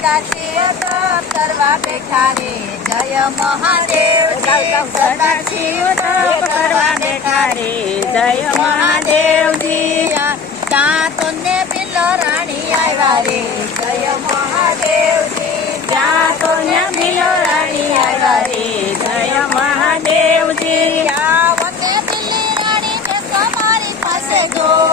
સદાશિવ કરવા બેઠા રે જય મહાદેવ સદાશિવ કરવા બેઠા રે જય મહાદેવજી ત્યાં તો ને રાણી આવ્યા રે જય મહાદેવજી ત્યાં તો ને રાણી આવ્યા રે જય મહાદેવજી આવને પિલ્લી રાણી મેં તમારી પાસે જો.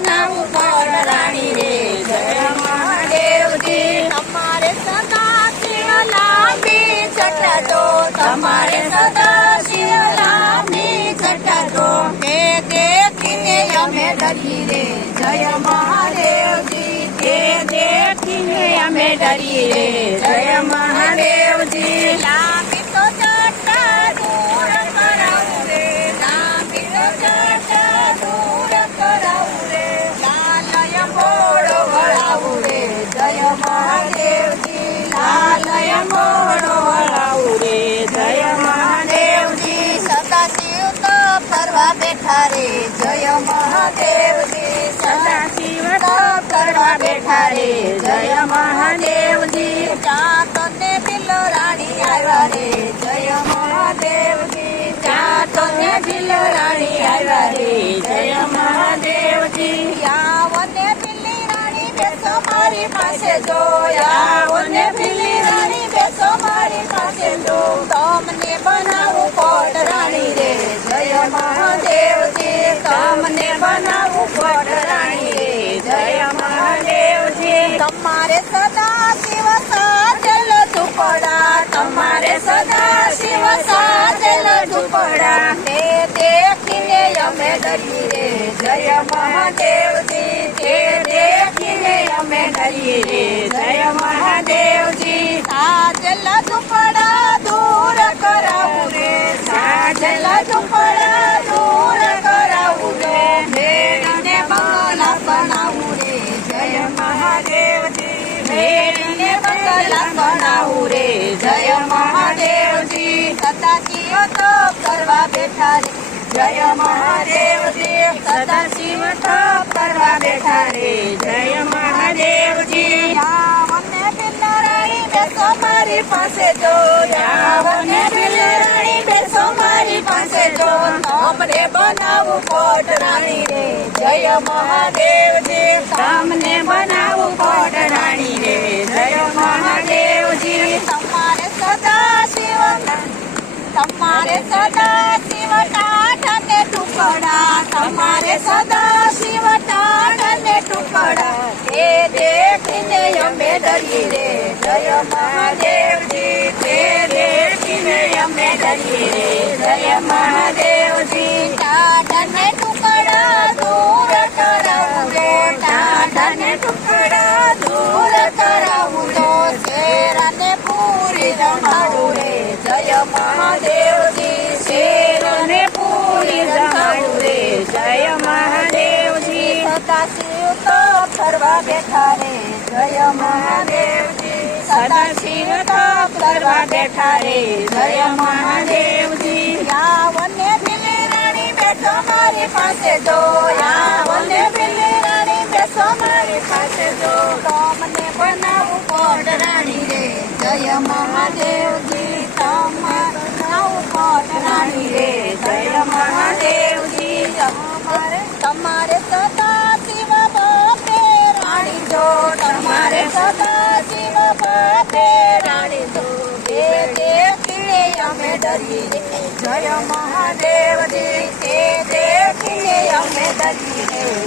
તમને બનાવું પડ રાણી રે જય મહાદેવજી તમારે સદા શિવ લાંબી ચટાડો તમારે સદા શિવ લાંબી ચટાડો તે દેખીને અમે ડરી રે જય મહાદેવજી તે દેખીને અમે ડરી રે જય મહાદેવજી લાંબી ફરવા તમારે સદા શિવ સાજલ ઝુંપડા તમારે સદા શિવ સાજલ ઝુંપડા તે દેખીને અમે ડરી રે જય મહાદેવજી તે દેખીને અમે ડરી રે જય મહાદેવજી સાજલ કરવા બેઠા રે. જય મહાદેવજી કરવા બેઠા રે. જય મહાદેવજી. મારી પાસે જો. મારી પાસે જો. અમને બનાવું કોટ રાણી જય મહાદેવજી. તમને બનાવું કોટ રાણી રે જય મહાદેવજી. તમારે સદા શિવ તમારે સદા શિવ ટાઢ ને ટુકડા. તમારે સદા શિવ ટાઢ ને ટુકડા. એ દેખીને અમે ડરી રે જય મહાદેવજી. તે દેખીને અમે ડરી રે જય મહાદેવજી ને ટુકડા દૂર કરાવું તો શેરને પૂરી જમાડું રે. જય મહાદેવજી શેરને પૂરી જમાડું રે. જય મહાદેવજી. સદાશિવ તો ફરવા બેઠા રે. જય મહાદેવજી સદાશિવ તો ફરવા બેઠા રે. જય મહાદેવજી. યાવને બિલી રાણી બેઠો મારી પાસે જો. યાવને બિલી તમને બનાવું કોટ રાણી રે જય મહાદેવજી તમારે બનાવું કોટ રાણી રે જય મહાદેવજી તમારે તમારે સદા શિવ બાપે રાણી જો તમારે સદા શિવ બાપે રાણી જો બે દેખીને અમે ડરી રે જય મહાદેવજી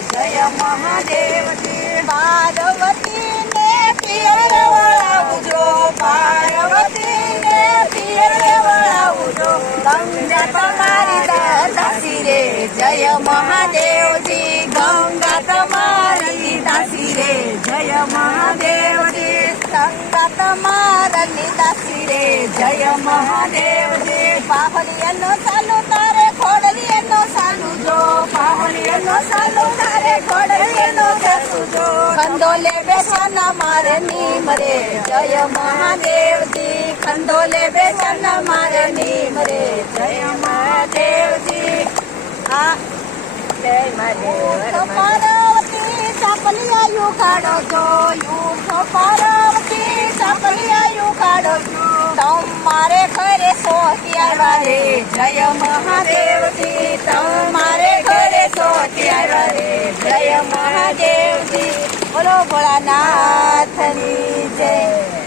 જય મહાદેવજી પાર્વતી રે જય મહાદેવજી ગંગા તમારી દાસી રે જય મહાદેવજી ગંગા તમારી દાસી રે જય મહાદેવજી પાહલિયનો ચાલુ તારે ચાલુ જો પાહલિયનો ચાલુ તારે ખોડલિયનો ચાલુ જો. ખંડોલે બેસન મારે નીમ રે. જય મહાદેવજી, ખંડોલે બેસન મારે નીમ રે. જય મહાદેવ આ જય મહાદેવ. પાર્વતી સાપલિયા યુગાડો જોયું પાર્વતી સાપલિયા યુગાડો તમારે ઘરે સોતી આવ્યા રે જય ભોળાનાથની જય.